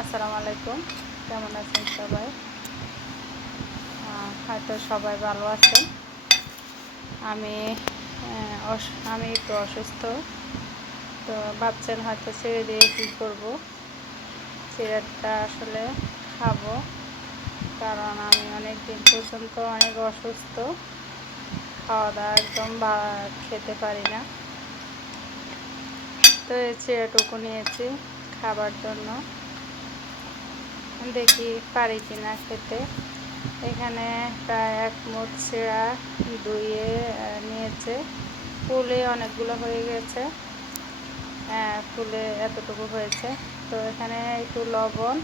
আসসালামু আলাইকুম। কেমন আছেন সবাই? হয়তো সবাই ভালো আছেন। আমি আমি একটু অসুস্থ, তো ভাবছেন হয়তো ছেড়ে দিয়ে কী করব। সিগারেটটা আসলে খাবো, কারণ আমি অনেক দিন পর্যন্ত অনেক অসুস্থ, খাওয়া দাওয়া একদম খেতে পারি না। তো এই সিগারেটটুকু নিয়েছি খাবার জন্য, দেখি পারি কি না খেতে। এখানে প্রায় 1 মুঠ চিড়া ধুয়ে নিয়েছে, ফুলে অনেকগুলো হয়ে গেছে, ফুলে এতটুকু হয়েছে। তো এখানে একটু লবণ,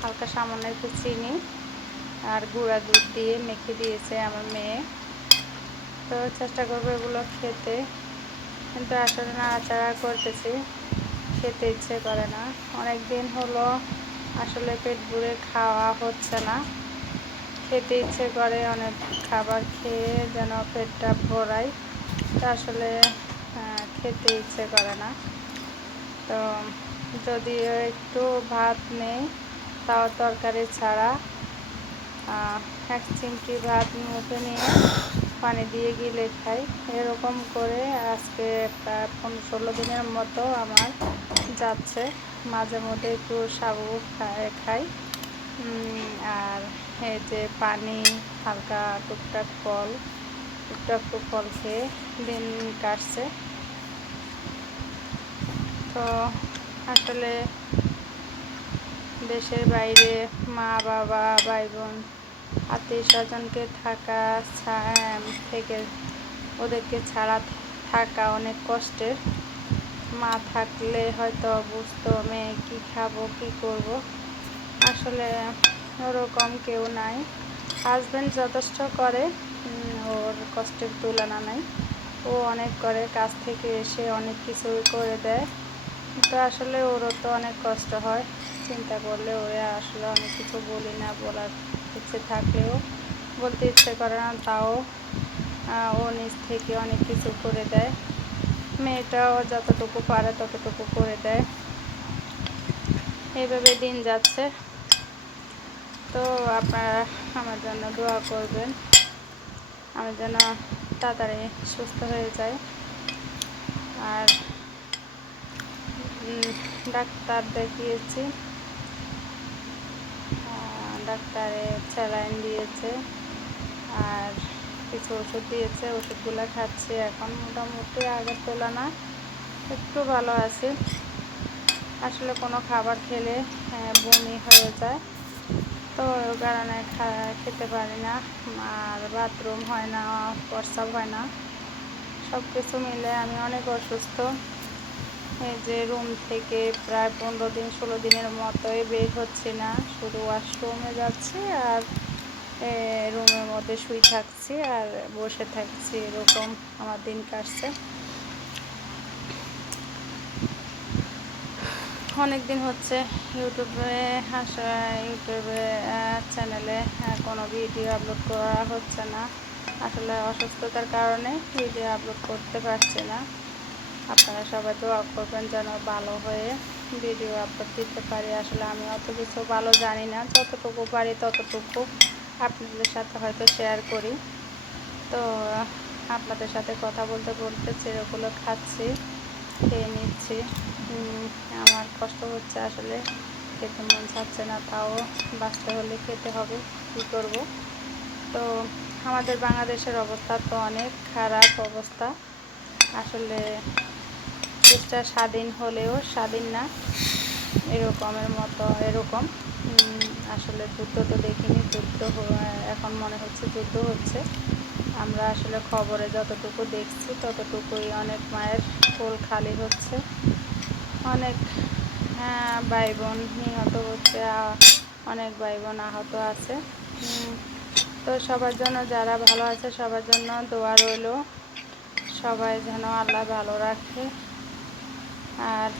হালকা সামান্য একটু চিনি আর গুঁড়া দুধ দিয়ে মেখে দিয়েছে আমার মেয়ে। তো চেষ্টা করবো এগুলো খেতে, কিন্তু আসলে নাড়াচাড়া করতেছি, খেতে ইচ্ছে করে না। অনেক দিন হলো আসলে পেট ভরে খাওয়া হচ্ছে না, খেতে ইচ্ছে করে অনেক, খাবার খেয়ে যেন পেটটা ভরাই, তো আসলে খেতে ইচ্ছে করে না। তো যদিও একটু ভাত নেই, তাও তরকারি ছাড়া 1 চিমটি ভাত মুখে নিয়ে পানি দিয়ে গিলে খাই। এরকম করে আজকে প্রায় 15-16 দিনের মতো আমার যাচ্ছে। মাঝে মধ্যে একটু সাবু খাই, আর এই যে পানি, হালকা টুকটাক ফল খেয়ে দিন কাটছে। তো আসলে দেশের বাইরে মা বাবা ভাই বোন আত্মীয় স্বজনকে থেকে ওদেরকে ছাড়া থাকা অনেক কষ্টের। মা থাকলে হয়তো বুঝতো মেয়ে কী খাবো কী করব। আসলে ওরকম কেউ নাই। হাজব্যান্ড যথেষ্ট করে, ওর কষ্টের তুলনা নাই। ও অনেক করে, কাজ থেকে এসে অনেক কিছুই করে দেয়, তো আসলে ওরও তো অনেক কষ্ট হয়। চিন্তা করলে ওরে আসলে অনেক কিছু বলি না, বলার ইচ্ছে থাকলেও বলতে ইচ্ছে করে না, তাও ও নিজ থেকে অনেক কিছু করে দেয়। মেয়েটাও যতটুকু পারে ততটুকু করে দেয়। এইভাবে দিন যাচ্ছে। তো আপনারা আমার জন্য দোয়া করবেন, আমি যেন তাড়াতাড়ি সুস্থ হয়ে যাই। আর ডাক্তার দেখিয়েছি, ডাক্তারে স্যালাইন দিয়েছে আর কিছু ওষুধ দিয়েছে, ওষুধগুলো খাচ্ছি। এখন মোটামুটি আগের তুলনায় একটু ভালো আছি। আসলে কোনো খাবার খেলে বমি হয়ে যায়, তো ওই কারণে খেতে পারি না, আর বাথরুম হয় না, প্রস্রাব হয় না, সব কিছু মিলে আমি অনেক অসুস্থ। এই যে রুম থেকে প্রায় 15-16 দিনের মতোই বের হচ্ছি না, শুধু ওয়াশরুমে যাচ্ছি আর রুমের মধ্যে শুয়ে থাকছি আর বসে থাকছি, এরকম আমার দিন কাটছে। অনেক দিন হচ্ছে ইউটিউবে চ্যানেলে কোনো ভিডিও আপলোড করা হচ্ছে না। আসলে অসুস্থতার কারণে ভিডিও আপলোড করতে পারছি না। আপনারা সবাই দোয়া করবেন যেন ভালো হয়ে ভিডিও আপলোড দিতে পারি। আসলে আমি অত কিছু ভালো জানি না, যতটুকু পারি ততটুকু আপনাদের সাথে হয়তো শেয়ার করি। তো আপনাদের সাথে কথা বলতে বলতে চিড়েগুলো খাচ্ছি, খেয়ে নিচ্ছি। আমার কষ্ট হচ্ছে, আসলে খেতে মন চাচ্ছে না, তাও বাঁচতে হলে খেতে হবে, কী করব। তো আমাদের বাংলাদেশের অবস্থা তো অনেক খারাপ অবস্থা। আসলে দেশটা স্বাধীন হলেও স্বাধীন না, এরকম। আসলে যুদ্ধ তো দেখিনি, এখন মনে হচ্ছে যুদ্ধ হচ্ছে। আমরা আসলে খবরে যতটুকু দেখছি ততটুকুই, অনেক মায়ের কোল খালি হচ্ছে, অনেক ভাই বোন নিহত হচ্ছে, অনেক ভাই বোন আহত আছে। তো সবার জন্য, যারা ভালো আছে সবার জন্য দোয়া রইল, সবাই যেন আল্লাহ ভালো রাখে। আর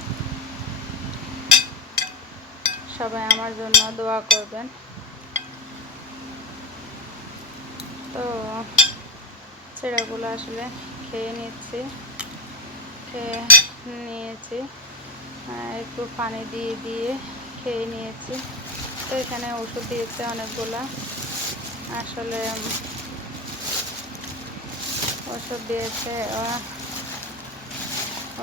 সবাই আমার জন্য দোয়া করবেন। তো চিড়াগুলো আসলে খেয়ে নিয়েছি, একটু পানি দিয়ে খেয়ে নিয়েছি। তো এখানে ওষুধ দিয়েছে অনেকগুলা, আসলে ওষুধ দিয়েছে।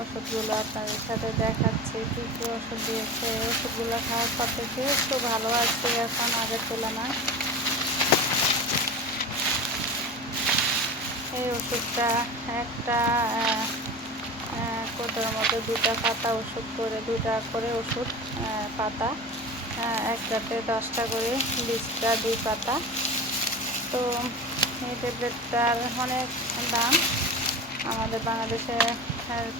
ওষুধগুলো আপনাদের সাথে দেখাচ্ছি কী কী ওষুধ দিয়েছে। ওষুধগুলো খাওয়ার পর থেকে একটু ভালো আছে এখন আগের তুলনায়। এই ওষুধটা একটা কোটোর মধ্যে 2টা পাতা ওষুধ করে, 2টা করে ওষুধ পাতা, একটাতে 10টা করে, 20টা 2 পাতা। তো এই ট্যাবলেটটার অনেক দাম, আমাদের বাংলাদেশে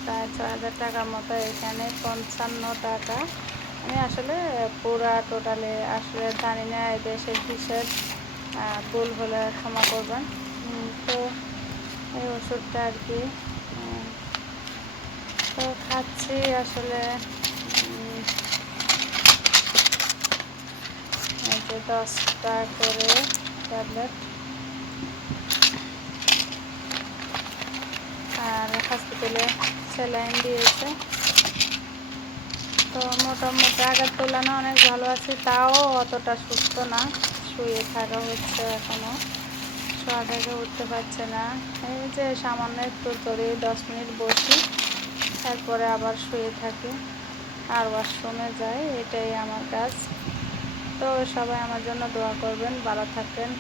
প্রায় 6,000 টাকার মতো, এখানে 55 টাকা। আমি আসলে পুরা টোটালে আসলে জানি না এই দেশের হিসেব, ভুল হলে ক্ষমা করবেন। তো এই ওষুধটা আর কি তো খাচ্ছি আসলে। এই যে 10টা করে ট্যাবলেট, আর হসপিটালে স্যালাইন দিয়েছে। তো মোটামুটি আগের তুলনায় অনেক ভালো আছি, তাও অতটা সুস্থ না, শুয়ে থাকা হচ্ছে, এখনও শোয়া থেকে উঠতে পারছে না। এই যে সামান্য একটু ধরে 10 মিনিট বসি, তারপরে আবার শুয়ে থাকি আর ওয়াশরুমে যাই, এটাই আমার কাজ। তো সবাই আমার জন্য দোয়া করবেন, ভালো থাকবেন।